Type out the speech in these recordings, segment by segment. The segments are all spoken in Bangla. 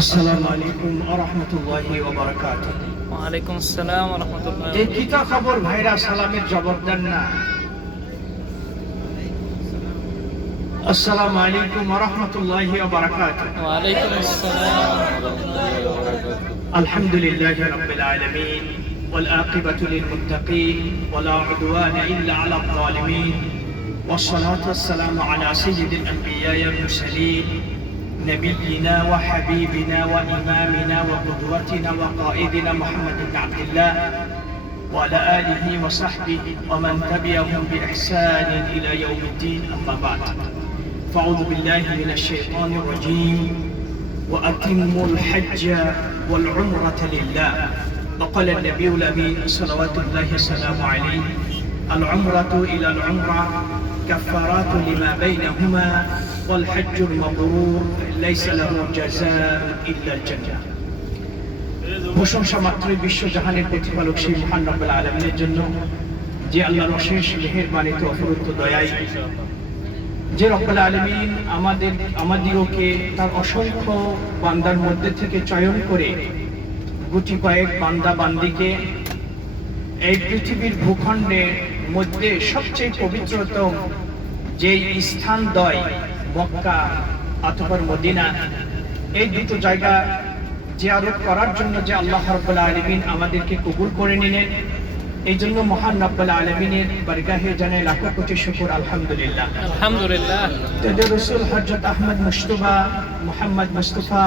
আসসালামু আলাইকুম ওয়া রাহমাতুল্লাহি ওয়া বারাকাতুহু। ওয়ালাইকুম আসসালাম ওয়া রাহমাতুল্লাহি ওয়া এই কিতা খবর ভাইরা সালামের জবাব দেন না। আসসালামু আলাইকুম ওয়া রাহমাতুল্লাহি ওয়া বারাকাতুহু। ওয়ালাইকুম আসসালাম ওয়া রাহমাতুল্লাহি ওয়া বারাকাতুহু। আলহামদুলিল্লাহি রাব্বিল আলামিন ওয়াল আকিবাতু লিল মুত্তাকিন ওয়া লা উদওয়ানা ইল্লা আলাল যালিমিন ওয়াস সালাতু ওয়াস সালামু আলা সাইয়্যিদিল আনবিয়া'i ওয়াল মুরসালিন نبينا وحبيبنا وإمامنا وقدوتنا وقائدنا محمد بن عبد الله وعلى آله وصحبه ومن تبعهم بإحسان إلى يوم الدين أما بعد فأعوذ بالله من الشيطان الرجيم وأتموا الحج والعمرة لله وقال النبي الأمين صلوات الله وسلامه عليه العمرة إلى العمرة كفارات لما بينهما والحج المبرور ليس له جزاء إلا الجنة। প্রশংসা মাত্রই বিশ্বজাহানের প্রতিপালক সেই মহান রব্বুল আলামিনের জন্য, যে আল্লাহর অশেষ মেহেরবানিতে অফুরন্ত দয়ায় যে রব্বুল আলামিন আমাদেরকে তার অসংখ্য বান্দার মধ্যে থেকে চয়ন করে গুটি কয়েক বান্দা বান্দিকে এই পৃথিবীর ভূখণ্ডের মধ্যে সবচেয়ে পবিত্রতম যে স্থানদ্বয় মক্কা অথবা মদিনা, এই দুটো জায়গা জিয়ারত করার জন্য যে আল্লাহ রাব্বুল আলামিন আমাদেরকে কবুল করে নিলেন, এই জন্য মহান রাব্বুল আলামিনের বারগাহে জানাই লাখো কোটি শুকর আলহামদুলিল্লাহ। আলহামদুলিল্লাহ। তাদের রাসূল হযরত আহমদ মুজতবা মুহাম্মদ মুস্তাফা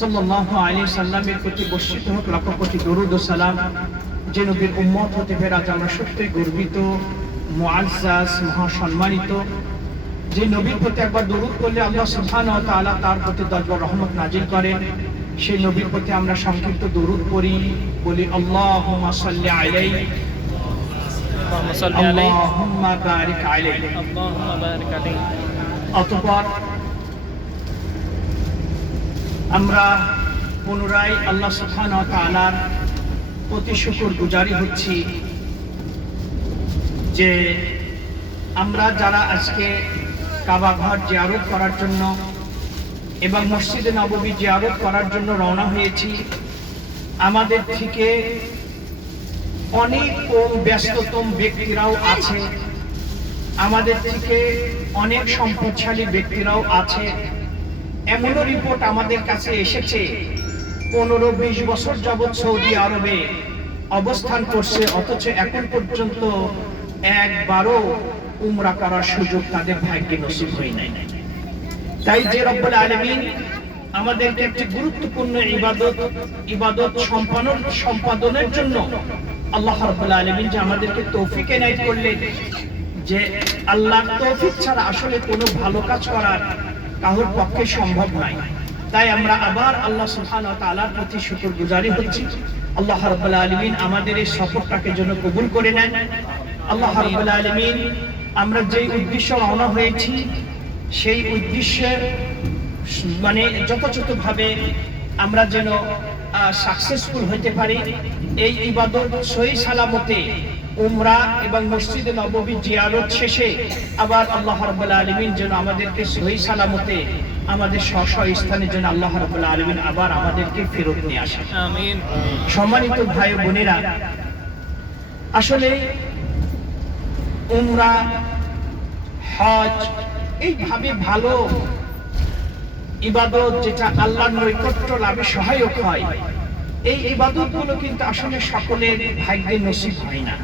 সাল্লাল্লাহু আলাইহি সাল্লামের প্রতি বর্ষিত হোক লাখো কোটি দরুদ ও সালাম। যে নবীর উম্মত হতে পেরে আজ আমরা সত্যই গর্বিত, মুআজ্জাজ, মহা সম্মানিত। যে নবীর প্রতি একবার দরুদ করলে আল্লাহ সুবহানাহু ওয়া তাআলা তার প্রতি 10 বার রহমত নাজিল করেন, সেই নবীর প্রতি আমরা সংক্ষিপ্ত দরুদ পড়ি, বলি আল্লাহুম্মা সাল্লি আলাইহি আল্লাহুম্মা সাল্লি আলাইহি আল্লাহুম্মা বারিক আলাইহি। আল্লাহুম্মা বারিক আলাইহি। অতঃপর আমরা পুনরায় আল্লাহ সুবহানাহু ওয়া তাআলার প্রতি শুকরগুজারি হচ্ছি যে আমরা যারা আজকে কাবা ঘর জিয়ারত করার জন্য এবং মসজিদে নববী জিয়ারত করার জন্য রওনা হয়েছি, আমাদের থেকে অনেক কম ব্যস্ততম ব্যক্তিরাও আছে, আমাদের থেকে অনেক সম্পদশালী ব্যক্তিরাও আছে। এমনও রিপোর্ট আমাদের কাছে এসেছে 15-20 বছর যাবৎ সৌদি আরবে অবস্থান করছে, অথচ এখন পর্যন্ত একবারও উমরা করার সুযোগ তাদের ভাগ্যে নসিব হয় নাই। তাই যে রব্বুল আলামিন আমাদেরকে একটি গুরুত্বপূর্ণ ইবাদত সম্পাদনের জন্য আল্লাহ রাব্বুল আলামিন যে আমাদেরকে তৌফিক এনায়েত করলেন, যে আল্লাহর তৌফিক ছাড়া আসলে কোনো ভালো কাজ করার কারোর পক্ষে সম্ভব নয়। তাই আমরা আবার আল্লাহ সুবহানাহু ওয়া তাআলার প্রতি শুকরগুজারি হচ্ছি। আল্লাহ রাব্বুল আলামিন আমাদের এই সফরটাকে যেন কবুল করে নেন। আল্লাহ রাব্বুল আলামিন আমরা যেই উদ্দেশ্যে রওনা হয়েছি সেই উদ্দেশ্যে যথাযথভাবে আমরা যেন সাকসেসফুল হতে পারি। এই ইবাদত সহি সালামতে উমরা এবং মসজিদে নববী জিয়ারত শেষে আবার আল্লাহ রাব্বুল আলামিন যেন আমাদেরকে সহি সালামতে আমাদের স্ব স্থানে যেন আল্লাহ রাব্বুল আলামিন আবার আমাদেরকে ফেরত নিয়ে আসেন। আমিন। সম্মানিত ভাই ও বোনেরা, আসলে উমরা, হজ এইভাবে ভালো ইবাদত যেটা আল্লাহর নৈকট্য লাভে সহায়ক হয়, এই ইবাদতগুলো কিন্তু আসলে সকলের ভাগ্যে নসিব হয় না,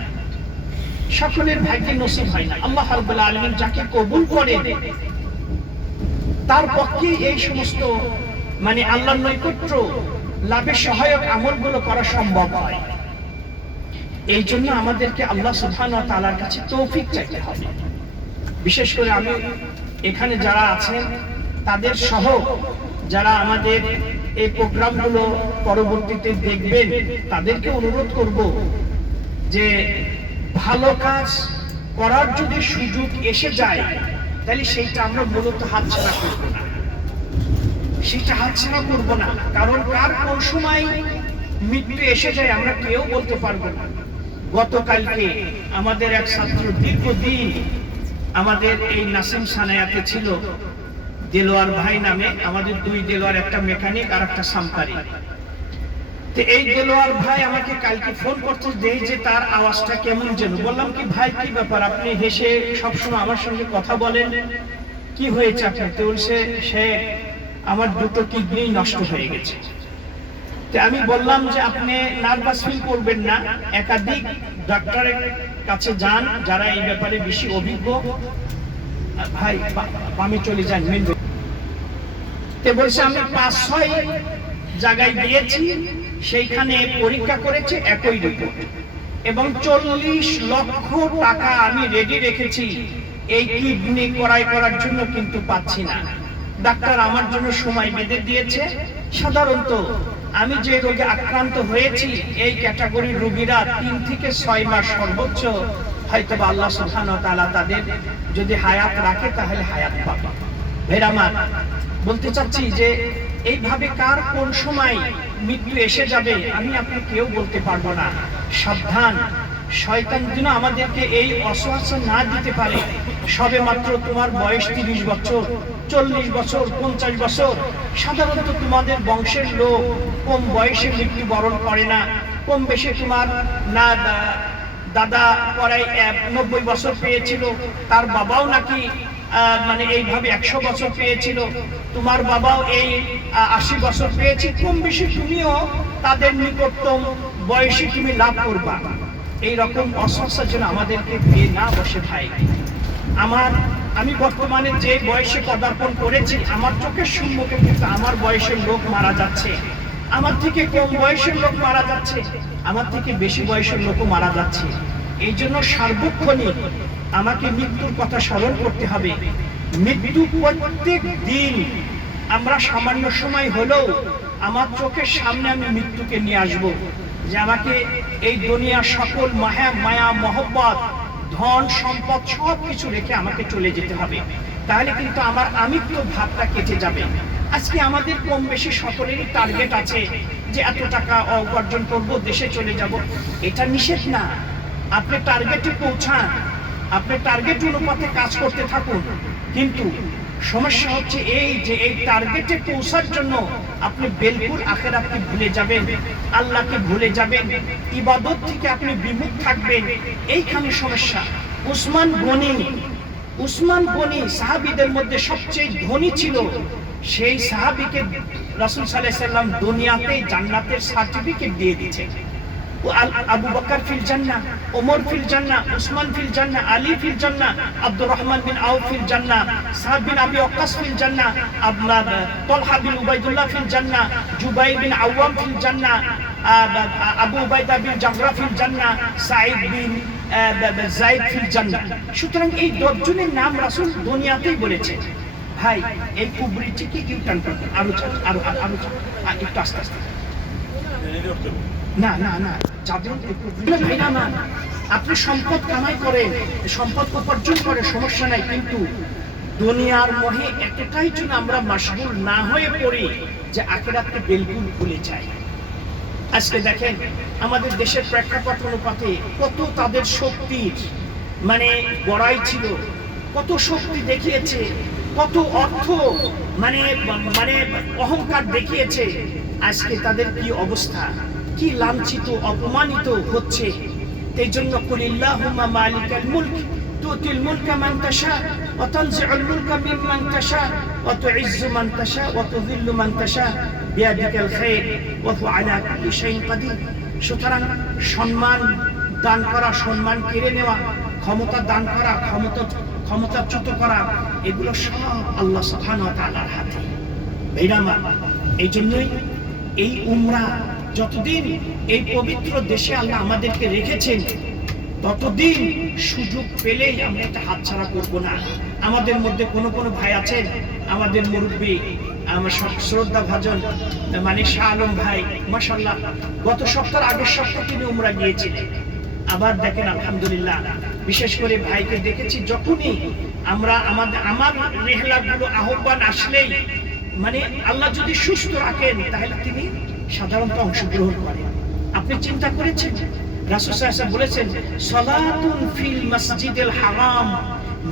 সকলের ভাগ্যে নসিব হয় না। আল্লাহ রাব্বুল আলামিন যাকে কবুল করেন তার পক্ষে এই সমস্ত আল্লাহর নৈকট্য লাভে সহায়ক আমলগুলো করা সম্ভব হয়। এই জন্য আমাদেরকে আল্লাহ সুবহানাহু ওয়া তাআলার কাছে তৌফিক চাইতে হবে। বিশেষ করে আমি এখানে যারা আছেন তাদের সহ যারা আমাদের এই প্রোগ্রামগুলো পরবর্তীতে দেখবেন, তাদেরকে অনুরোধ করব যে ভালো কাজ করার যদি সুযোগ এসে যায় তাহলে সেইটা আমরা মূলত হাতছাড়া করব না, সেটা হাতছাড়া করব না। কারণ কার কোন সময় মৃত্যু এসে যায় আমরা কেউ বলতে পারবো না। গতকালকে আমাদের এক ছাত্র দীর্ঘদিন আমাদের এই নাসিম সানায়াতে ছিল, দেলোয়ার ভাই নামে, আমাদের দুই দেলোয়ার, একটা মেকানিক আর একটা সামকারি। তো এই দেলোয়ার ভাই আমাকে কালকে ফোন করতে দেই যে তার আওয়াজটা কেমন যেন। বললাম কি ভাই কি ব্যাপার, আপনি হেসে সবসময় আমার সঙ্গে কথা বলেন, কি হয়েছে আপনার? তো বলছে সে আমার দুটো কিডনি নষ্ট হয়ে গেছে। তো আমি বললাম যে আপনি নার্ভাস ফিল করবেন না, একাধিক ডাক্তারের কাছে যান যারা এই ব্যাপারে বেশি অভিজ্ঞ। ভাই আমি চলে যান মেন। তো বলছে আমি 5-6 জায়গায় দিয়েছি, সেইখানে পরীক্ষা করেছে একই রিপোর্ট, এবং 40 লক্ষ টাকা আমি রেডি রেখেছি এই কিডনি ক্রয় করার জন্য, কিন্তু পাচ্ছি না। ডাক্তার আমার জন্য সময় বেঁধে দিয়েছে। সাধারণত আমি যে রোগে আক্রান্ত হয়েছি, এই ক্যাটাগরির রোগীরা 3 থেকে 6 মাস সর্বোচ্চ হয়তো আল্লাহ সুবহানাহু ওয়া তাআলা তাদের যদি হায়াত রাখে তাহলে হায়াত পাবে। ভেরামান বলতে চাচ্ছি যে এইভাবে কার কোন সময় মৃত্যু এসে যাবে আমি আপনি কেউ বলতে পারবো না। সাবধান, শয়তান যেন আমাদেরকে এই অসহায় না দিতে পারে। সবে মাত্র তোমার বয়স 30 বছর, 40 বছর, 50 বছর। সাধারণত তোমাদের বংশের লোক কম বয়সে মৃত্যুবরণ করে না। কম বেশি তোমার না দাদা পরে 90 বছর পেয়েছিল, তার বাবাও নাকি মানে এইভাবে 100 বছর পেয়েছিল, তোমার বাবাও এই 80 বছর পেয়েছে। কম বেশি তুমিও তাদের নিকটতম বয়সে তুমি লাভ করবা। এইরকম অসহসা যেন আমাদেরকে পেয়ে না বসে ভাই। আমি বর্তমানে যে বয়সে পদার্পণ করেছি, আমার চোখের সম্মুখে কিন্তু আমার বয়সের লোক মারা যাচ্ছে, আমার থেকে কম বয়সের লোক মারা যাচ্ছে, আমার থেকে বেশি বয়সের লোকও মারা যাচ্ছে। এই জন্য সার্বক্ষণিক আমাকে মৃত্যুর কথা স্মরণ করতে হবে। মৃত্যু প্রত্যেক দিন আমরা সামান্য সময় হলেও আমার চোখের সামনে আমি মৃত্যুকে নিয়ে আসব, যে আমাকে এই দুনিয়ার সকল মায়া মহব্বত, ধন সম্পদ সব কিছু রেখে আমাকে চলে যেতে হবে। তাহলে কিন্তু আমার আমিত্ব ভাবটা কেটে যাবে। আজকে আমাদের কম বেশি সকলেরই টার্গেট আছে যে এত টাকা উপার্জন করব, দেশে চলে যাব। এটা নিষেধ না, আপনি টার্গেটে পৌঁছান, আপনি টার্গেট অনুপাতে কাজ করতে থাকুন। কিন্তু সমস্যা হচ্ছে এই যে এই টার্গেটে পৌঁছার জন্য আপনি বিলকুল আখিরাতকে ভুলে যাবেন, আল্লাহকে ভুলে যাবেন, ইবাদত থেকে আপনি বিমুখ থাকবেন। এইখানে সমস্যা। উসমান গনি সাহাবীদের মধ্যে সবচেয়ে ধনী ছিল। সেই সাহাবীকে রাসূল সাল্লাল্লাহু আলাইহি ওয়াসাল্লাম দুনিয়াতে জান্নাতের সার্টিফিকেট দিয়ে দিয়েছেন। আবু বকর ফিল জান্নাহ, ওমর ফিল জান্নাহ, উসমান ফিল জান্নাহ, আলী ফিল জান্নাহ, আব্দুর রহমান বিন আউফ ফিল জান্নাহ, সাদ বিন আবি ওয়াক্কাস ফিল জান্নাহ, তালহা বিন উবাইদুল্লাহ ফিল জান্নাহ, জুবাইর বিন আওয়াম ফিল জান্নাহ, আবু উবাইদা বিন জামরা ফিল জান্নাহ, সাঈদ বিন যায়েদ ফিল জান্নাহ। সুতরাং এই 10 জনের নাম রাসূল দুনিয়াতেই বলেছেন। ভাই এই কুবরিটিকে ইউটার্ন করবেন, আরো একটু আস্তে আস্তে। না না না যাবেন না। আপনি সম্পদ কামাই করেন, সম্পদ উপার্জন করে, সমস্যা নাই, কিন্তু দুনিয়ার মোহে এতটাই যেন আমরা মাশগুল না হয়ে পড়ি যে আখিরাতকে বিলকুল ভুলে যাই। আজকে দেখেন আমাদের দেশের প্রেক্ষাপট অনুপাতে কত তাদের শক্তির মানে বড়াই ছিল, কত শক্তি দেখিয়েছে, কত অর্থ মানে অহংকার দেখিয়েছে। আজকে তাদের কি অবস্থা, কি লাঞ্ছিত অপমানিত হচ্ছে। এই জন্য কুলিল্লাহুম্মা মালিকাল মুলক তুতিল মুলকা মান তাশা ওয়া তানজিউল মুলকা মিম্মান তাশা ওয়া তুইজ্জু মান তাশা ওয়া তুযিল্লু মান তাশা বিয়াদিকাল খায়র ওয়া হুয়া আলা কুল্লি শাইইন কাদির। সুতরাং সম্মান দান করা, সম্মান কেড়ে নেওয়া, ক্ষমতা দান করা, ক্ষমতাচ্যুত করা, এগুলো সব আল্লাহ সুবহানাহু ওয়া তাআলার হাতে। এই জন্যই এই উমরা যতদিন এই পবিত্র দেশে আল্লাহ আমাদেরকে রেখেছেন, ততদিন সুযোগ পেলেই আমরা এটা হাতছাড়া করব না। আমাদের মধ্যে কোনো ভাই আছেন, আমাদের মুরব্বী, আমার শ্রদ্ধা ভাজন মানে শাহ আলম ভাই, মাশাআল্লাহ গত সপ্তাহ আগের সপ্তাহে তিনি উমরা গিয়েছিলেন। আবার দেখেন আলহামদুলিল্লাহ, বিশেষ করে ভাইকে দেখেছি যখনই আমার রেহলাগুলো আহ্বান আসলেই মানে আল্লাহ যদি সুস্থ রাখেন তাহলে তিনি সাধারণত অংশগ্রহণ করেন। আপনি চিন্তা করেছেন রাসূল সাল্লাল্লাহু আলাইহি ওয়াসাল্লাম বলেছেন, সালাতুন ফিল মসজিদিল হারাম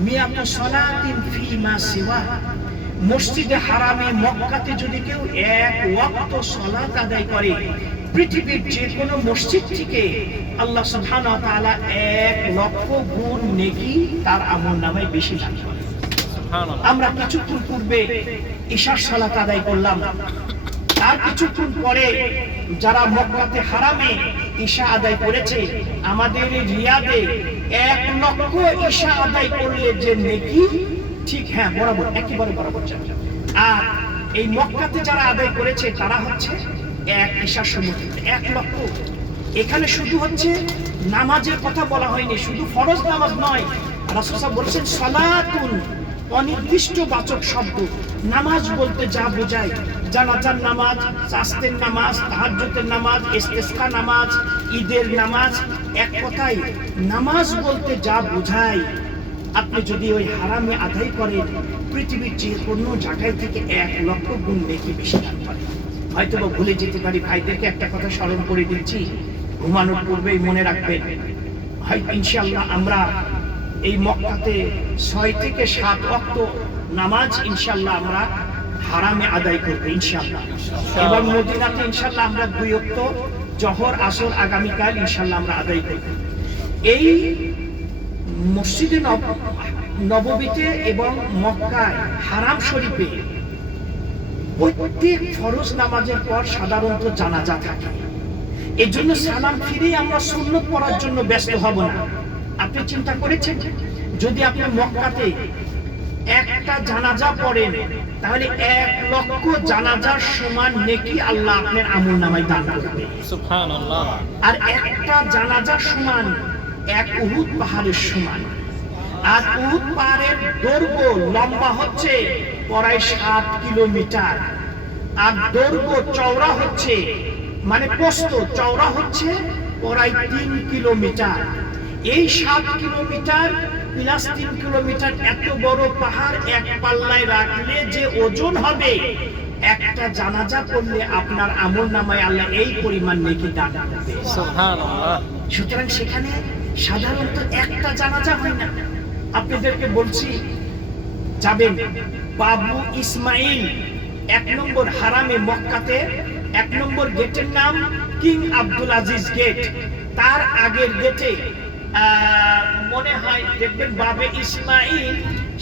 মিয়াতু সালাতিন ফিমা সিওয়া। মসজিদে হারামে মক্কাতে যদি কেউ এক ওয়াক্ত সালাত আদায় করে, পৃথিবীর যে কোনো মসজিদ থেকে আল্লাহ সুবহানাহু ওয়া তাআলা 1,00,000 গুণ নেকি তার আমলনামায় বেশি দান করে। আমরা কিছুক্ষণ পূর্বে ইশার সালাত আদায় করলাম, তার কিছুক্ষণ পরে যারা মক্কাতে হারামে ঈশা আদায় করেছে, আমাদের রিয়াদে 1,00,000 ঈশা আদায় করলে যে নেকি, ঠিক হ্যাঁ বরাবর একেবারে বরাবর যাবে। আর এই মক্কাতে যারা আদায় করেছে তারা হচ্ছে এক ঈশার সময় 1,00,000। এখানে শুধু হচ্ছে নামাজের কথা বলা হয়নি, শুধু ফরজ নামাজ নয়, রাসূল সাল্লাল্লাহু আলাইহি ওয়াসাল্লাম বলেছেন সালাতুন, অনির্দিষ্ট বাচক শব্দ। নামাজ বলতে যা বোঝায়, জানাজার নামাজ, চাস্তের নামাজ, তাহাজ্জুদের নামাজ, ইস্তিসকা নামাজ, ঈদের নামাজ, এক কথায় নামাজ বলতে যা বোঝায়, আপনি যদি ওই হারামে আদায় করেন, পৃথিবীর যে কোনো জায়গায় থেকে 1,00,000 গুণ নেকি বেশি দান করে। হয়তো বা ভুলে যেতে পারি, ভাইদেরকে একটা কথা স্মরণ করে দিচ্ছি, ঘুমানোর পূর্বেই মনে রাখবেন। হয় ইনশাআল্লাহ আমরা এই মক্কাতে 6 থেকে 7 ওয়াক্ত নামাজ ইনশাআল্লাহ আমরা হারামে আদায় করব ইনশাআল্লাহ, এবং মদিনাতে ইনশাআল্লাহ আমরা 2 ওয়াক্ত জোহর আসর আগামীকাল ইনশাআল্লাহ আমরা আদায় করব। এই মসজিদে নববীতে এবং মক্কায় হারাম শরীফে প্রত্যেক ফরজ নামাজের পর সাধারণত জানাজা থাকে। এই জন্য সালাম ফিরে আমরা সুন্নত পড়ার জন্য ব্যস্ত হব না। আপনি চিন্তা করেছেন, যদি আপনি মক্কাতে একটা জানাজা পড়েন, তাহলে 1,00,000 জানাজার সমান নেকি আল্লাহ আপনার আমলনামায় দান করবে। সুবহানাল্লাহ। আর একটা জানাজার সমান 1 উহুদ পাহাড়ের সমান। আর উহুদ পাহাড়ের দৈর্ঘ্য লম্বা হচ্ছে প্রায় 7 কিলোমিটার, আর দৈর্ঘ্য চওড়া হচ্ছে, মানে প্রস্থ চওড়া হচ্ছে প্রায় 3 কিলোমিটার। এই 7 কিলোমিটার প্লাস 3 কিলোমিটার এত বড় পাহাড় এক পাল্লায় রাখলে যে ওজন হবে, একটা জানাজা পড়লে আপনার আমলনামায় আল্লাহ এই পরিমাণ নেকি দান করবে। সুবহানাল্লাহ। সুতরাং সেখানে সাধারণত একটা জানাজা হয় না। আপনাদেরকে বলছি, যাবেন বাবু ইসমাইল 1 নম্বর হারামে মক্কাতে, 1 নম্বর গেটের নাম কিং আব্দুল আজিজ গেট। তার আগের গেটে মনে হয় দেখবেন বাবে ইসমাইল,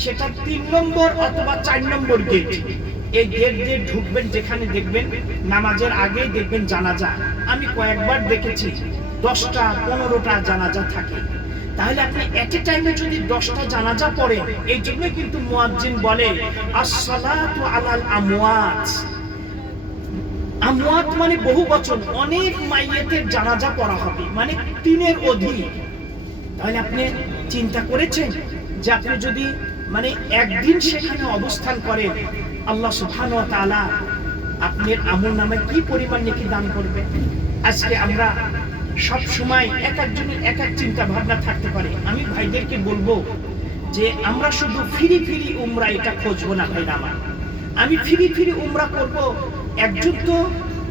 সেটা 3 নম্বর অথবা 4 নম্বর গেট। এই গেট দিয়ে ঢুকবেন, যেখানে দেখবেন নামাজের আগে দেখবেন জানাজা। আমি কয়েকবার দেখেছি 10টা 15টা জানাজা থাকে। তাহলে আপনি এট এ টাইমে যদি 10টা জানাজা পড়েন, এই জন্য কিন্তু মুয়াজ্জিন বলে আসসালাতু আলাল আমওয়াত। আমওয়াত মানে বহু বচন, অনেক মাইয়েতের জানাজা পড়া হবে, মানে 3-এর অধিক। তাহলে আপনি চিন্তা করেছেন যে আপনি যদি মানে একদিন সেখানে অবস্থান করেন, আল্লাহ সুবহানাহু ওয়া তাআলা আপনার আমলনামায় কি পরিমাণ নেকি দান করবে। আজকে আমরা সব সময় এক একজনের এক এক চিন্তা ভাবনা থাকতে পারে। আমি ভাইদেরকে বলবো যে আমরা শুধু ফিরি ফিরি উমরা এটা খুঁজবো না ভাইরা আমার। আমি ফিরি ফিরি উমরা করব, একজন তো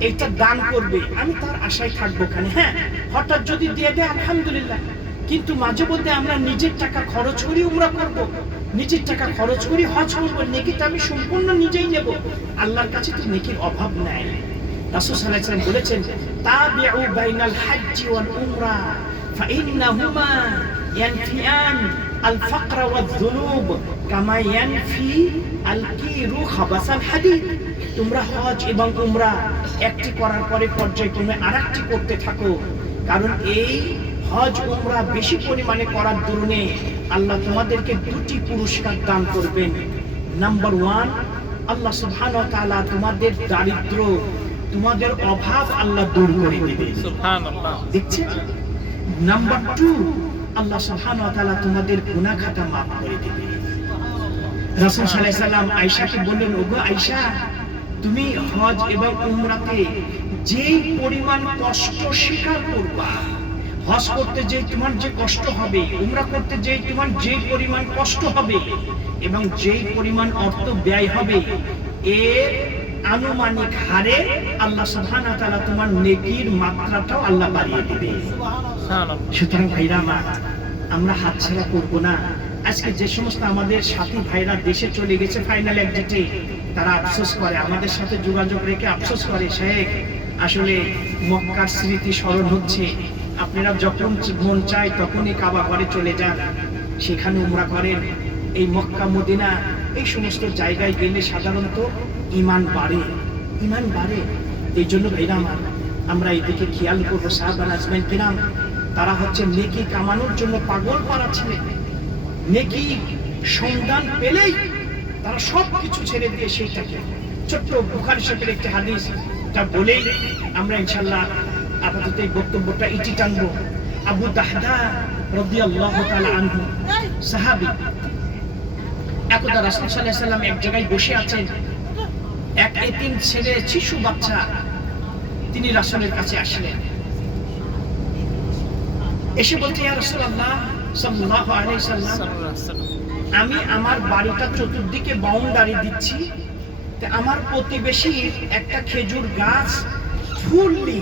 এটা দান করবে, আমি তার আশায় থাকবো কেন? হ্যাঁ, হঠাৎ যদি দিয়ে দেয় আলহামদুলিল্লাহ, কিন্তু মাঝে মধ্যে আমরা নিজের টাকা খরচ করি উমরা করব, নিজের টাকা খরচ করি হজ করব, নেকিটা আমি সম্পূর্ণ নিজেই নেব। আল্লাহর কাছে তো নেকির অভাব নাই। রাসূল সাল্লাল্লাহু আলাইহি ওয়াসাল্লাম বলেছেন তাবিউ বাইনাল হজ্জি ওয়াল উমরা ফাইন্নাহুমা ইয়ানফিয়ান আল ফাকর ওয়াল যুনুব কামা ইয়ানফি আল কিরু খাবাসাল হাদিদ। তোমরা হজ এবং উমরা একটি করার পরে পর্যায়ক্রমে আরেকটি করতে থাকো, কারণ এই হজ উমরা বেশি পরিমাণে করার দরুনে আল্লাহ তোমাদেরকে 2টি পুরস্কার দান করবেন। নাম্বার 1, আল্লাহ সুবহানাহু ওয়া তাআলা তোমাদের দারিদ্র, তোমাদের অভাব আল্লাহ দূর করে দিবে। সুবহানাল্লাহ। দেখছেন? নাম্বার 2, আল্লাহ সুবহানাহু ওয়া তাআলা তোমাদের গুনাহ খাতা maaf করে দিবে। রাসূল সাল্লাল্লাহু আলাইহি সাল্লাম আয়েশাকে বললেন, ওগো আয়েশা, তুমি হজ এবং উমরাতে যে পরিমাণ কষ্ট স্বীকার করবা, হজ করতে যে তোমার যে কষ্ট হবে, উমরা করতে যে তোমার যে পরিমাণ কষ্ট হবে এবং যেই পরিমাণ অর্থ ব্যয় হবে, এর আনুমানিক হারে আল্লাহ সুবহানাহু ওয়া তাআলা তোমার নেকির মাত্রাটাও আল্লাহ বাড়িয়ে দিবে। সুতরাং ভাইরা আমার, আমরা হাতছাড়া করব না। আজকে যে সমস্ত আমাদের সাথী ভাইরা দেশে চলে গেছে ফাইনাল এক্সিটে, তারা আফসোস করে, আমাদের সাথে যোগাযোগ রেখে আফসোস করে, শেখ আসলে মক্কার স্মৃতি স্মরণ হচ্ছে, আপনারা যখন মন চায় তখনই কাবা ঘরে চলে যান, সেখানে উমরা করেন। এই মক্কা মদিনা এই সমস্ত জায়গায় গেলে সাধারণত ঈমান বাড়ে, ঈমান বাড়ে। এই জন্য ভাইরা আমার, আমরা এদিকে খেয়াল করবো। সাহাবা আজমাইন কিরাম তারা হচ্ছে নেকি কামানোর জন্য পাগল পারা ছিলেন। নেকি সন্ধান পেলেই তারা সব কিছু ছেড়ে দিয়ে সেইটাকে, ছোট্ট বুখারী শরীফের একটি হাদিস, তা বলেই আমরা ইনশাআল্লাহ আপাতত এই বক্তব্যটা ইতি টানবো। আবু দাহদা রাদিয়াল্লাহু তাআলা আনহু সাহাবী, একদা রাসূল সাল্লাল্লাহু আলাইহি ওয়াসাল্লাম এক জায়গায় বসে আছেন, এক এতিম ছেলে শিশু বাচ্চা তিনি রাসূলের কাছে আসলেন, এসে বলতে, ইয়া রাসূলুল্লাহ সাল্লাল্লাহু আলাইহি ওয়াসাল্লাম, আমি আমার বাড়িটা চতুর্দিকে বাউন্ডারি দিচ্ছি, আমার প্রতিবেশীর একটা খেজুর গাছ ফুললি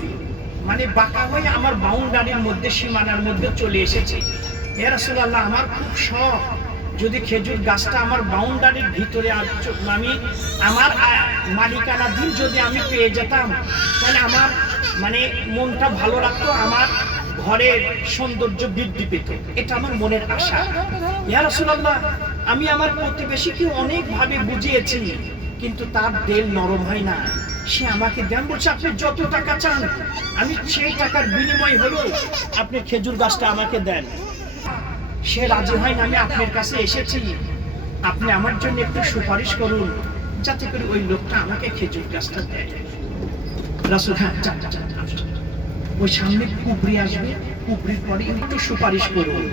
মানে বাঁকা হয়ে আমার বাউন্ডারির মধ্যে, সীমানার মধ্যে চলে এসেছে। ইয়া রাসূলুল্লাহ, আমার খুব শখ, যদি খেজুর গাছটা আমার বাউন্ডারির ভিতরে আমি আমার মালিকানাধীন যদি আমি পেয়ে যেতাম, তাহলে আমার মানে মনটা ভালো লাগতো, আমার ঘরের সৌন্দর্য বৃদ্ধি পেত, এটা আমার মনের আশা। ইয়া রাসূলুল্লাহ, আমি আমার প্রতিবেশীকে অনেক ভাবে বুঝিয়েছি, কিন্তু তার দিল নরম হয় না, সে আমাকে দেন বলছে, আপনি যত টাকা চান আমি সেই টাকার বিনিময় হলো আপনি খেজুর গাছটা আমাকে দেন। সে রাজি হয় না, আমি আপনার কাছে এসেছি, আপনি আমার জন্য একটু সুপারিশ করুন যাতে করে ওই লোকটা আমাকে খেজুর গাছটা দেয়। রাসূল, হ্যাঁ ওই সামনে কুবরি আসবে, কুবরির পরে একটু সুপারিশ করুন।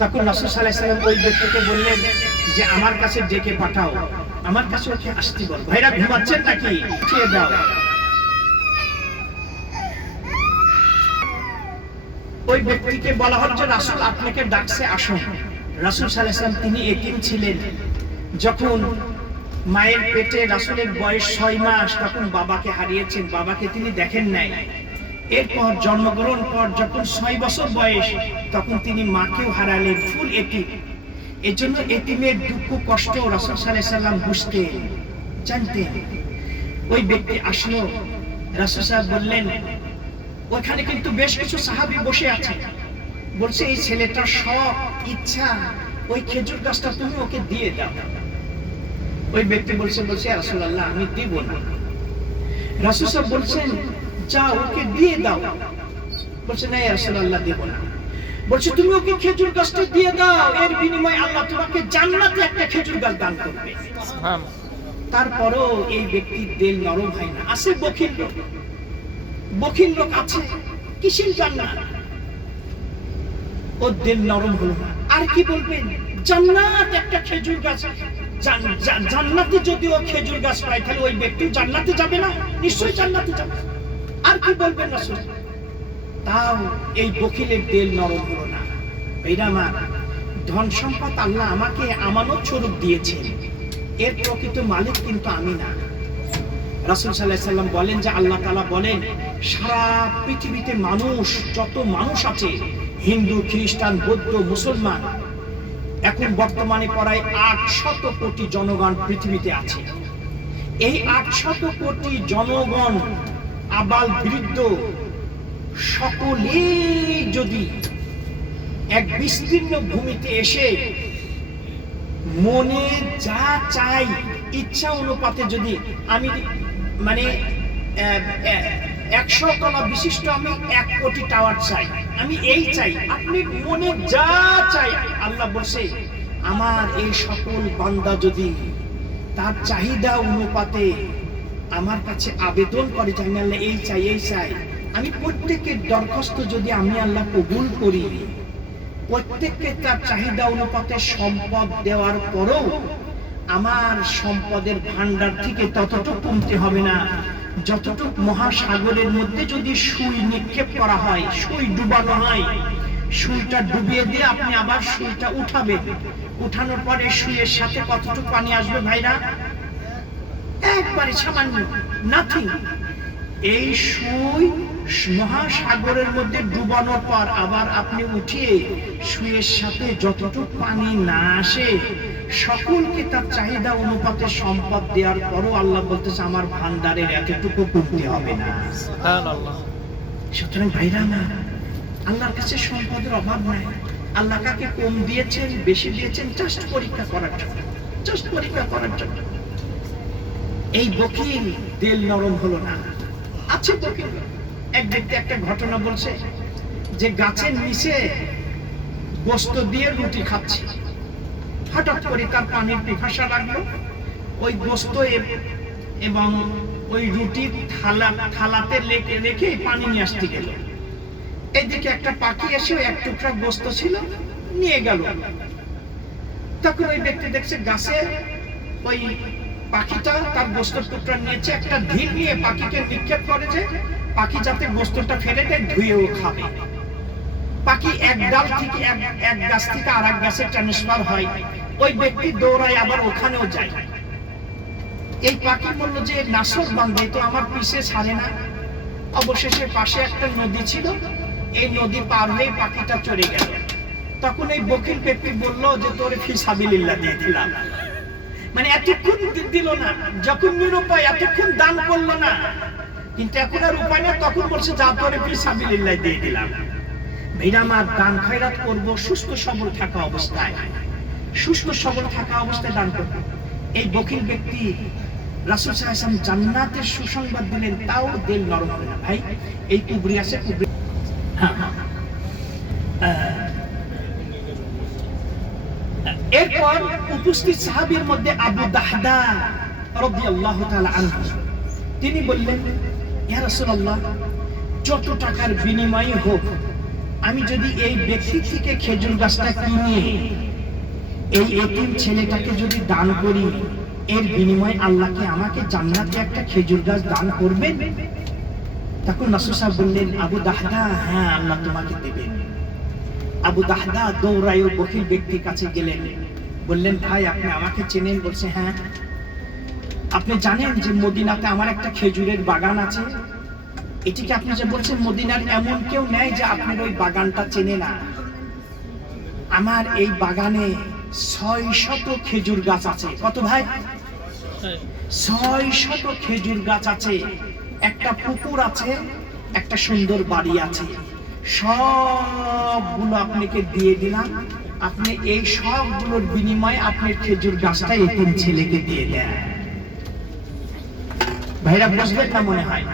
তখন রাসূল সাল্লাল্লাহু আলাইহি ওয়াসাল্লাম ওই ব্যক্তিকে বললেন যে আমার কাছে ডেকে পাঠাও, আমার কাছে ওকে আসতে বল। ভাইরা ঘুমাচ্ছেন নাকি? খেয়ে দাও। ওই ব্যক্তিকে বলা হচ্ছে রাসূল আপনাকে ডাকছে, আসুন। রাসূল সাল্লাল্লাহু আলাইহি ওয়াসাল্লাম তিনি এতিম ছিলেন, যখন মায়ের পেটে রাসূলের বয়স 6 মাস, তখন বাবাকে হারিয়েছেন, বাবাকে তিনি দেখেন নাই। এরপর জন্মগ্রহণ পর যখন 6 বছর বয়স, তখন তিনি মাকেও হারালেন, ফুল এতিম। এজন্য এতিমের দুঃখ কষ্ট রাসূল সাল্লাল্লাহু আলাইহি ওয়াসাল্লাম বুঝতেন, জানতেন। ওই ব্যক্তি আসলো, রাসূল সাহেব বললেন, ওখানে কিন্তু বেশ কিছু সাহাবী বসে আছে, বলছে এই ছেলেটার শখ ইচ্ছা ওই খেজুর গাছটা তুমি ওকে দিয়ে দাও। ওই ব্যক্তি বলছে ইয়া রাসূলুল্লাহ, আমি দেব না। রাসূল সাহেব বলছেন, যাও ওকে দিয়ে দাও। বলছে, না ইয়া রাসূলুল্লাহ, দেব না। বলছে, তুমি ওকে খেজুর গাছটা দিয়ে দাও, এর বিনিময়ে আল্লাহ তোমাকে জান্নাতে একটা খেজুর গাছ দান করবে। তারপরও এই ব্যক্তির দিল নরম হয় না। আছে বখিল লোক, বখিল লোক আছে, কিসের জান্নাত, ওর দিল নরম হলো না। আর কি বলবেন, জান্নাত একটা খেজুর গাছ, জান্নাতে যদি ও খেজুর গাছ পায় তাহলে ওই ব্যক্তি জান্নাতে যাবে না? নিশ্চয়ই জান্নাতে যাবে। আর কি বলবেন রাসূল? তাও এই বখিলের দিল নরম হলো না। বেরামা, ধন সম্পদ আল্লাহ আমাকে আমানত স্বরূপ দিয়েছেন, এর প্রকৃত মালিক কিন্তু আমি না। রাসূল সাল্লাল্লাহু আলাইহি ওয়াসাল্লাম বলেন যে আল্লাহ তাআলা বলেন, সারা পৃথিবীতে মানুষ যত মানুষ আছে, হিন্দু, খ্রিস্টান, বৌদ্ধ, মুসলমান, এখন বর্তমানে প্রায় 800 কোটি জনগণ পৃথিবীতে আছে। এই 800 কোটি জনগণ আবাল বৃদ্ধ সকলেই যদি এক বিস্তীর্ণ ভূমিতে এসে মনে যা চাই ইচ্ছা অনুপাতে, যদি আমি মানে 100 তলা বিশিষ্ট আমি 1 কোটি টাওয়ার চাই, আমি এই চাই, আপনি মনে যা চাই, আল্লাহ বলছে আমার এই সকল বান্দা যদি তার চাহিদা অনুপাতে আমার কাছে আবেদন করে যে আমি আল্লাহ এই চাই, এই চাই, আমি প্রত্যেকের দরখাস্ত যদি আমি আল্লাহ কবুল করি, প্রত্যেককে তার চাহিদা অনুপাতে সম্পদ দেওয়ার পরও আমার সম্পদের ভান্ডার থেকে ততটুকু কমতে হবে না যতটুকু মহাসাগরের মধ্যে যদি সুই নিক্ষেপ করা হয়, সুই ডুবানো হয়, সুইটা ডুবিয়ে দিয়ে আপনি আবার সুইটা উঠাবেন, উঠানোর পরে সুইয়ের সাথে কতটুকু পানি আসবে ভাইরা? একবারে সামান্য, নাথিং। এই সুই মহাসাগরের মধ্যে ডুবানোর পর আবার আপনি উঠিয়ে সুয়ের সাথে যতটুকু পানি না আসে সকলকে তার চাহিদা অনুপাতে সম্পদ দেওয়ার পরও আল্লাহ বলতেছে আমার ভান্ডারের এতটুকু কমতে হবে না। সুবহানাল্লাহ। সুতরাং ভাইরা না, আল্লাহর কাছে সম্পদের অভাব নাই। আল্লাহ কাকে কম দিয়েছেন বেশি দিয়েছেন জাস্ট পরীক্ষা করার জন্য, জাস্ট পরীক্ষা করার জন্য। এই বকিল দিল নরম হলো না, আছে বকিল। এক ব্যক্তি একটা ঘটনা বলছে যে গাছের নিচে গোস্ত দিয়ে রুটি খাচ্ছে, হঠাৎ করে তার পানির পিপাসা লাগলো, ওই গোস্ত এবং ওই রুটির থালাতে রেখে পানি নিয়ে আসতে গেল। এইদিকে একটা পাখি এসে এক টুকরা গোস্ত ছিল নিয়ে গেল। তখন ওই ব্যক্তি দেখছে গাছে ওই পাখিটা তার গোস্তের টুকরা নিয়েছে, একটা ঢিল নিয়ে পাখিকে নিক্ষেপ করে যে পাখি যাতে গোস্তটা ফেলে দেয় ধুয়েও খাবে। পাখি এক ডাল থেকে এক গাছ থেকে আর এক গাছে ট্রান্সফার হয়, ওই ব্যক্তি দৌড়ায় আবার ওখানেও যায়। এই পাখি বলল যে নাসর বান্ধে তো আমার পিছে ছাড়ে না। অবশেষে পাশে একটা নদী ছিল, এই নদী পার হয়ে পাখিটা চলে গেল। তখন এই বকিল ব্যক্তি বলল যে তোরে ফি সাবিলিল্লাহ দিয়ে দিলাম। মানে এতক্ষণ দিল না, যখন নিরুপায় এতক্ষণ দান করলো না, কিন্তু এখন আর উপায় না, তখন বলছে যা তোরে ফি সাবিলিল্লাহ দিয়ে দিলাম। ভাইরা আমার, দান খয়রাত করব সুস্থ সবল থাকা অবস্থায়, সুস্থ সবল থাকা অবস্থায় দান করব। এই বকিল ব্যক্তি রাসূল সাল্লাল্লাহু আলাইহি ওয়াসাল্লাম জান্নাতের সুসংবাদ দিলেন, তাও দিল নরম হলো না। ভাই এই কুবরি আছে, কুবরি এরপর উপস্থিত সাহাবীর মধ্যে আবু দাহদা রাদিয়াল্লাহু তাআলা আনহু, তিনি বললেন ইয়া রাসূলুল্লাহ, যত টাকার বিনিময়ে হোক আমি যদি এই ব্যক্তি থেকে খেজুর গাছটা কিনে এই এতিম ছেলেটাকে যদি দান করি, এর বিনিময়ে আল্লাহকে আমাকে জান্নাতে একটা খেজুর গাছ দান করবেন? তখন রাসূল সাহেব বললেন আবু দাহদা, হ্যাঁ আল্লাহ তোমাকে দেবেন। আবু দাহদা দৌড়ায় ওই বকিল ব্যক্তির কাছে গেলেন, বললেন ভাই আপনি আমাকে চেনেন? বলছে হ্যাঁ। আপনি জানেন যে মদিনাতে আমার একটা খেজুরের বাগান আছে? এটিকে আপনি যে বলছেন মদিনার এমন কেউ নেই যে আপনার ওই বাগানটা চেনে না। আমার এই বাগানে 600 খেজুর গাছ আছে। কত ভাই? 600 খেজুর গাছ আছে, একটা পুকুর আছে, একটা সুন্দর বাড়ি আছে। সবগুলো আপনাকে দিয়ে দিলাম, আপনি এই সবগুলোর বিনিময়ে আপনার খেজুর গাছটা এতিম ছেলেকে দিয়ে দেন। ভাইরা বুঝবেন না মনে হয়?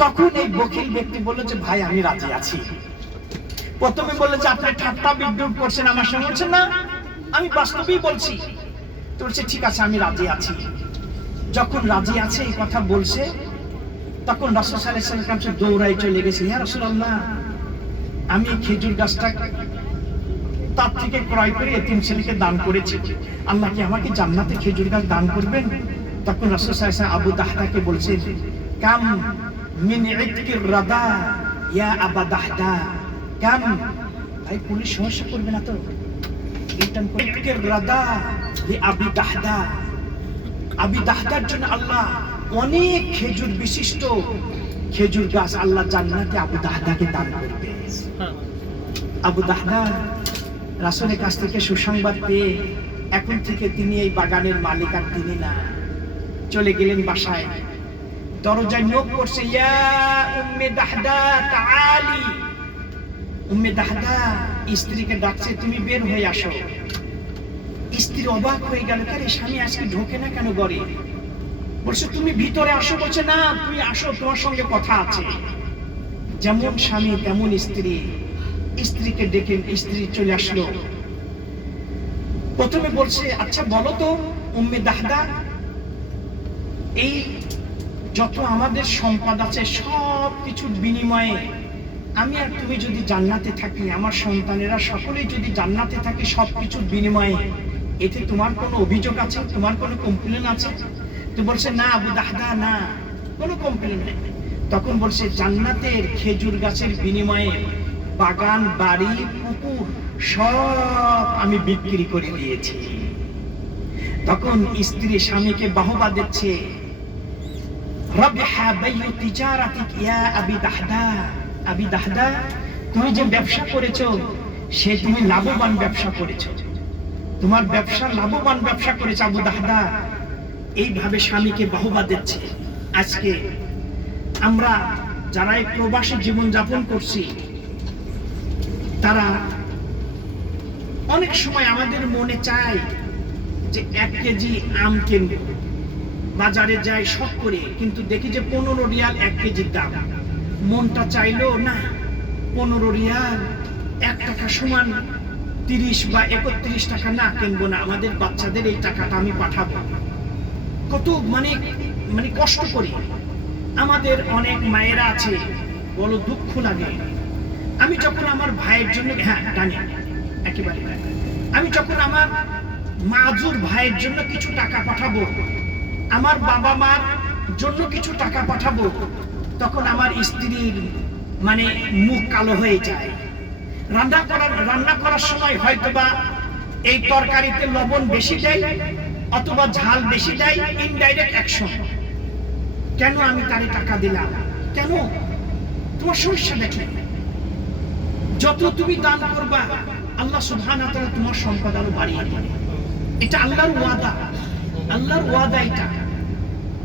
তখন এই বকিল ব্যক্তি বলল যে ভাই আমি রাজি আছি। প্রথমে বলল যে আপনি ঠাট্টা বিদ্রুপ করছেন আমার সঙ্গে, বলছেন না আমি বাস্তবেই বলছি। তো বলছে ঠিক আছে আমি রাজি আছি। যখন রাজি আছে এই কথা বলছে, তখন রাসূল সাল্লাল্লাহু আলাইহি ওয়াসাল্লাম কাছে দৌড়াই চলে গেছে, ইয়া রাসূলুল্লাহ আমি খেজুর গাছটা তার থেকে ক্রয় করে এতিম ছেলেকে দান করেছি, আল্লাহ কি আমাকে জান্নাতে খেজুর গাছ দান করবেন? তখন রাসূল সাল্লাল্লাহু আলাইহি ওয়াসাল্লাম আবু দাহদাকে বলছেন কাম মিন ইতকির রাদা ইয়া আবা দাহদা, কাম। ভাই পুলিশ সমস্যা করবে না তো? ইতকির রাদা ইয়া আবি দাহদা, আবি দাহদার জন্য আল্লাহ অনেক খেজুর বিশিষ্ট খেজুর গাছ আল্লাহ জান্নাতে আবু দাহদাকে দান করবে। আবু দাহদা রাসূলের কাছ থেকে সুসংবাদ পেয়ে এখন থেকে তিনি এই বাগানের মালিক আর তিনি না। চলে গেলেন বাসায়, দরজায় নক করছে, ইয়া উম্মে দাহদা তাআলি। উম্মে দাহদা স্ত্রীকে ডাকছে, তুমি বের হয়ে আসো। স্ত্রী অবাক হয়ে গেল, আরে স্বামী আজকে ঢোকে না কেন ঘরে? বলছে তুমি ভিতরে আসো। বলছে না তুমি আসো, তোমার সঙ্গে কথা আছে। যেমন স্বামী তেমন স্ত্রী, স্ত্রীকে ডেকে স্ত্রী চলে আসলো। প্রথমে বলছে আচ্ছা বলো তো উম্মে দাহদা, এই যত আমাদের সম্পদ আছে সব কিছুর বিনিময়ে আমি আর তুমি যদি জান্নাতে থাকি, আমার সন্তানেরা সকলেই যদি জান্নাতে থাকে সবকিছুর বিনিময়ে, এতে তোমার কোনো অভিযোগ আছে? তোমার কোনো কমপ্লেন আছে? তো বলছে না আবু দাহদা, না কোনো কমপ্লেন নেই। তখন বলছে জান্নাতের খেজুর গাছের বিনিময়ে বাগান, বাড়ি, পুকুর সব আমি বিক্রি করে দিয়েছি। তখন স্ত্রী স্বামীকে বাহবা দিচ্ছে, রাবিহা বাইউ তিজারাতিক ইয়া আবি দাহদা। আবি দাহদা, তুমি যে ব্যবসা করেছো সে তুমি লাভবান ব্যবসা করেছো, তোমার ব্যবসা লাভবান ব্যবসা করেছে আবু দাহদা। এইভাবে স্বামীকে বাহবা দিচ্ছে। আজকে আমরা যারা এই প্রবাসী জীবন যাপন করছি, তারা অনেক সময় আমাদের মনে চায় যে 1 কেজি আম কিনব, বাজারে যাই শখ করে, কিন্তু দেখি যে 15 রিয়াল 1 কেজির দাম। মনটা চাইলো না 15 রিয়াল 1 টাকা সমান 30 বা 31 টাকা, না কিনবো না, আমাদের বাচ্চাদের এই টাকাটা আমি পাঠাবো। কত মানে কষ্ট করি। আমাদের অনেক মায়েরা আছে, বড় দুঃখ লাগে। আমি যখন আমার ভাইয়ের জন্য, হ্যাঁ জানি একেবারে, আমি যখন আমার মাজুর ভাইয়ের জন্য কিছু টাকা পাঠাবো, আমার বাবা মার জন্য কিছু টাকা পাঠাবো, তখন আমার স্ত্রীর মুখ কালো হয়ে যায়। রান্না করার সময় হয়তোবা এই তরকারিতে লবণ বেশি দেয় অথবা ঝাল বেশি দেয়, ইনডাইরেক্ট অ্যাকশন। কেন আমি তারে টাকা দিলাম? কেন? তোমার সমস্যা দেখে। যত তুমি দান করবা আল্লাহ সুবহানাহু ওয়া তাআলা তোমার সম্পদ আরো বাড়িয়ে দিবে। এটা আল্লাহর ওয়াদা, আল্লাহর ওয়াদা। এটা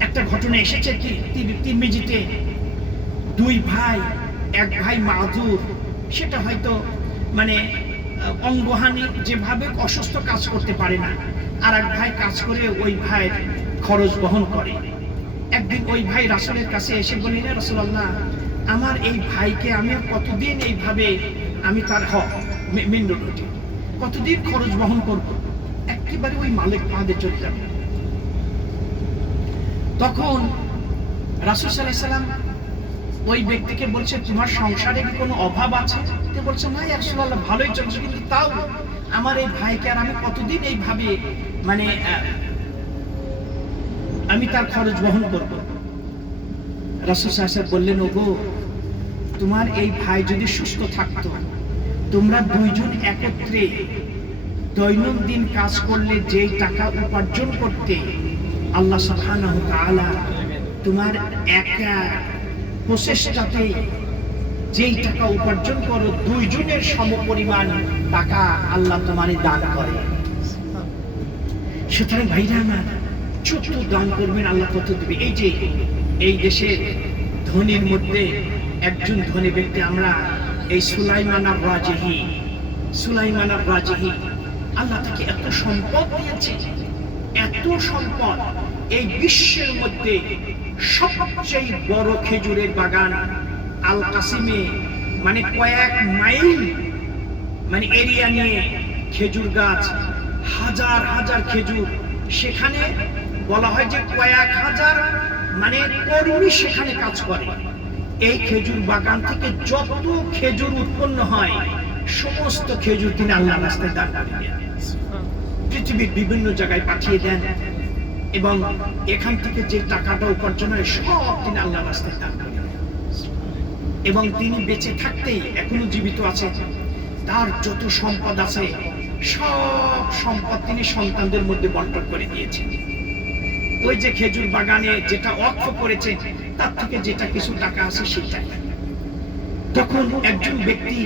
একটা ঘটনা এসেছে তিরমিজিতে, 2 ভাই, এক ভাই মাযুর, সেটা হয়তো অঙ্গহানি, যেভাবে অসুস্থ কাজ করতে পারে না, আর এক ভাই কাজ করে ওই ভাইয়ের খরচ বহন করে। একদিন ওই ভাই রাসূলের কাছে এসে বললেন, ইয়া রাসূলুল্লাহ, আমার এই ভাইকে আমি কতদিন এইভাবে আমি তার মেন্ডুটি কতদিন খরচ বহন করব? একেবারে ওই মালিক ফাঁদে চলে যাবে। তখন রাসূল সাল্লাল্লাহু আলাইহি সাল্লাম ওই ব্যক্তিকে বলছে, তোমার সংসারে কি কোনো অভাব আছে? সে বলছে, না ইয়া রাসূলুল্লাহ, ভালোই চলছে, কিন্তু তাও আমার এই ভাইকে আর আমি কতদিন এইভাবে আমি তার খরচ বহন করব? রাসূল সাল্লাল্লাহু আলাইহি ওয়াসাল্লাম বললেন, ওগো, তোমার এই ভাই যদি সুস্থ থাকতো, তোমরা 2 জন একত্রে দৈনন্দিন কাজ করলে যেই টাকা উপার্জন করতে, আল্লাহ সুবহানাহু ওয়া তাআলা তোমার একা প্রচেষ্টাতে যেই টাকা উপার্জন করো, 2 জনের সমপরিমাণ টাকা আল্লাহ তোমারে দান করে। সুতরাং ভাইরা আমার, ছোট দান করবেন, আল্লাহ কত দিবে। এই যে এই দেশের ধনীর মধ্যে একজন ধনী ব্যক্তি, আমরা এই সুলাইমান আর-রাজিহি, আল্লাহ তাকে এত সম্পদ দিয়েছে, এত সম্পদ। এই বিশ্বের মধ্যে সবচেয়ে বড় খেজুরের বাগান আল কাসিমে, কয়েক মাইল এরিয়া নিয়ে খেজুর গাছ, হাজার হাজার খেজুর। সেখানে বলা হয় যে কয়েক হাজার কর্মী সেখানে কাজ করে। এই খেজুর বাগান থেকে যত খেজুর উৎপন্ন হয়, সমস্ত খেজুর তিনি আল্লাহর রাস্তায় দান করে দেন, পৃথিবীর বিভিন্ন জায়গায় পাঠিয়ে দেন, এবং এখান থেকে যে টাকাটা উপার্জন হয় সব তিনি আল্লাহর রাস্তায় দান করে দেন। এবং তিনি বেঁচে থাকতেই, এখনো জীবিত আছে, তার যত সম্পদ আছে সব সম্পদ তিনি সন্তানদের মধ্যে বন্টন করে দিয়েছেন। ওই যে খেজুর বাগানে যেটা অর্থ করেছে, তার থেকে যেটা কিছু টাকা আছে সেটাই। তখন একজন ব্যক্তি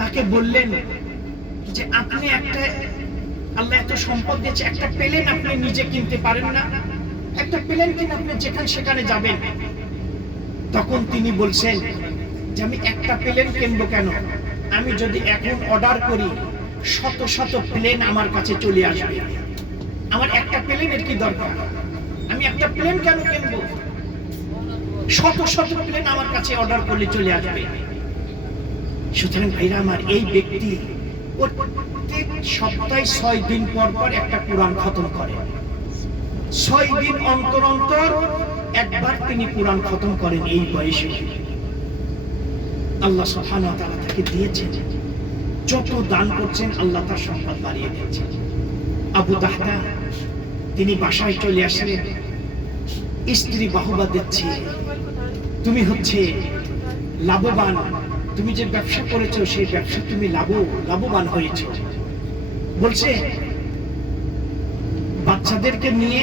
তাকে বললেন যে, আপনি আল্লাহ এত সম্পদ দিয়েছে, একটা প্লেন আপনি নিজে কিনতে পারেন না? একটা প্লেন কিনে আপনি যেখানে সেখানে যাবেন। তখন তিনি বলছেন যে, আমি একটা প্লেন কিনবো কেন? আমি যদি এখন অর্ডার করি, শত শত প্লেন আমার কাছে চলে আসবে। আমার একটা প্লেনের কি দরকার? আমি একটা প্লেন কেন কিনবো? শত শত প্লেন আমার কাছে অর্ডার করলে চলে আসবে। সুতরাং ভাইরা আমার, এই ব্যক্তি প্রত্যেক সপ্তাহে 6 দিন পর পর একটা কোরআন খতম করে। 6 দিন অন্তর অন্তর একবার তিনি কোরআন খতম করেন। এই বয়সে আল্লাহ সুবহানাহু ওয়া তাআলা তাকে দিয়েছেন, যত দান করছেন আল্লাহ তার সম্পদ বাড়িয়ে দিয়েছেন। আবু দাহদা তিনি বাসায় চলে আসলেন, স্ত্রী বাহবা দিচ্ছে, তুমি হচ্ছে লাভবান, তুমি যে ব্যবসা করেছো সেই ব্যবসা তুমি লাভবান হয়েছো। বলছে বাচ্চাদেরকে নিয়ে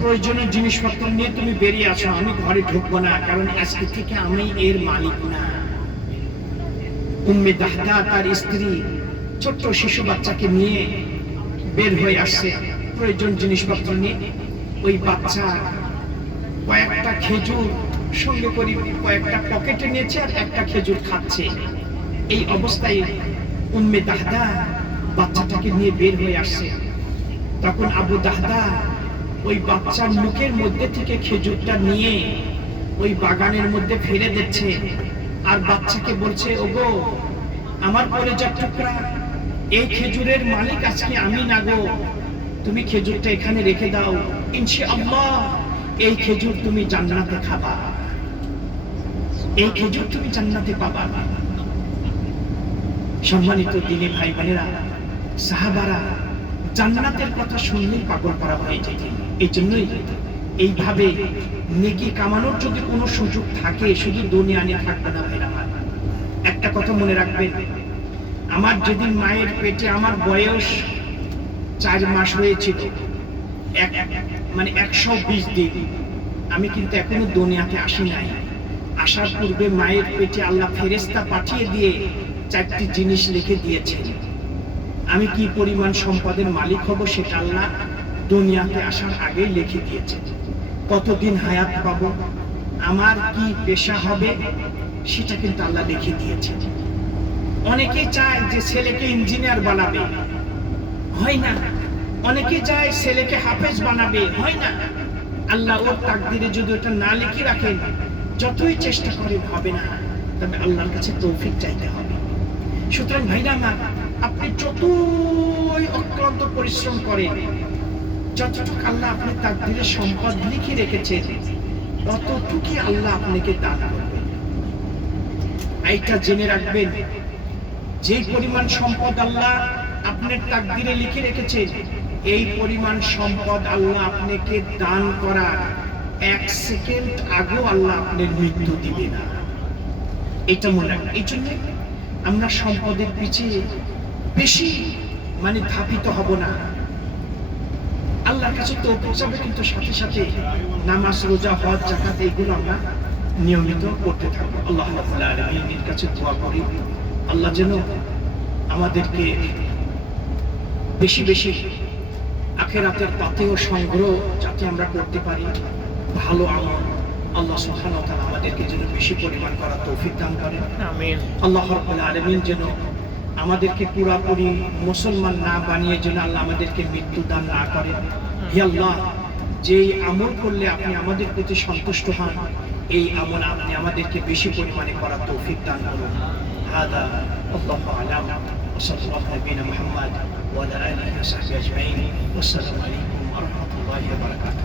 প্রয়োজনীয় জিনিসপত্র নিয়ে তুমি বেরিয়ে আসো, আমি ঘরে ঢুকবো না, কারণ আজকে থেকে আমি এর মালিক না। উম্মে দাহদা তার স্ত্রী ছোট্ট শিশু বাচ্চাকে নিয়ে বের হয়ে আসছে প্রয়োজন জিনিসপত্র নিয়ে। ওই বাচ্চা কয়েকটা খেজুর সঙ্গে করে কয়েকটা পকেটে নিয়েছে আর একটা খেজুর খাচ্ছে। এই অবস্থায় উম্মে দাহদা বাচ্চাটাকে নিয়ে বের হয়ে আসছে। তখন আবু দাহদা ওই বাচ্চার মুখের মধ্যে থেকে খেজুরটা নিয়ে ওই বাগানের মধ্যে ফেলে দিচ্ছে, আর বাচ্চাকে বলছে, ওগো আমার কলেজার টুকরা, এই খেজুরের মালিক আজকে আমি না গো, তুমি খেজুরটা এখানে রেখে দাও, ইনশাআল্লাহ এই খেজুর তুমি জান্নাতে খাবা, এই খেজুর তুমি জান্নাতে পাবা। সম্মানিত দিনী ভাই বোনেরা, সাহাবারা জান্নাতের কথা শুনলেই পাগল করা হয়ে যেত। এই জন্যই এইভাবে নেকি কামানোর যদি কোনো সুযোগ থাকে, শুধু দুনিয়া নিয়ে থাকবে না ভাইরা আমার। একটা কথা মনে রাখবেন, আমার যেদিন মায়ের পেটে আমার বয়স 4 মাস হয়েছিল, 120 দিন, আমি কিন্তু এখনো দুনিয়াতে আসি নাই। আসার পূর্বে মায়ের পেটে আল্লাহ ফেরেশতা পাঠিয়ে দিয়ে 4টি জিনিস লিখে দিয়েছেন। আমি কি পরিমাণ সম্পদের মালিক হব সেটা আল্লাহ দুনিয়াতে আসার আগেই লিখে দিয়েছেন। কতদিন হায়াত পাবো, আমার কি পেশা হবে সেটা কিন্তু আল্লাহ লিখে দিয়েছেন। অনেকে চায় যে ছেলেকে ইঞ্জিনিয়ার বানাবে, হয় না। অনেকে চায় ছেলেকে হাফেজ বানাবে, হয় না। আল্লাহ ওর তাকদিরে যদি ওটা না লিখে রাখেন, যতই চেষ্টা করেন হবে না। তবে আল্লাহর কাছে তৌফিক চাইতে হবে। সুতরাং ভাইরা আমার, আপনি যতই অক্লান্ত পরিশ্রম করেন, যতটুকু আল্লাহ আপনার তাকদিরে সম্পদ লিখে রেখেছেন, ততটুকুই আল্লাহ আপনাকে দান করবেন। এইটা জেনে রাখবেন, যে পরিমাণ সম্পদ আল্লাহ আপনার তাকদিরে লিখে রেখেছেন, এই পরিমাণ সম্পদ আল্লাহ আপনাকে দান করা 1 সেকেন্ড আগেও আল্লাহ আপনার মৃত্যু দিবে না। এটা মনে রাখবেন। এই জন্য আমরা সম্পদের পিছিয়ে বেশি ধাপিত হব না। আল্লাহর কাছে তৌফিক চাইবে, কিন্তু সাথে সাথে নামাজ, রোজা, হজ, যাকাত এইগুলো আমরা নিয়মিত করতে থাকবো। আল্লাহ রাব্বুল আলামিনের কাছে দোয়া করি, আল্লাহ যেন আমাদেরকে বেশি বেশি আখিরাতের পাথেয় সংগ্রহ যাতে আমরা করতে পারি, ভালো আমল আল্লাহ সুবহানাহু ওয়া তাআলা আমাদেরকে যেন বেশি পরিমাণ করার তৌফিক দান করেন। আমিন। আল্লাহ রাব্বুল আলামিন যেন আমাদেরকে পুরোপুরি মুসলমান না বানিয়ে যেন আল্লাহ আমাদেরকে মৃত্যু দান না করেন। হে আল্লাহ, যেই আমল করলে আপনি আমাদের প্রতি সন্তুষ্ট হন, এই আমল আপনি আমাদেরকে বেশি পরিমাণে করার তৌফিক দান করুন। হাদা আল্লাহু আ'লাম ওয়া সাল্লাল্লাহু আলা মুহাম্মদ ওয়া আলা আলিহি ওয়া সাহবিহি আজমাইন। আসসালামু আলাইকুম ওয়া রাহমাতুল্লাহি ওয়া বারাকাতুহু।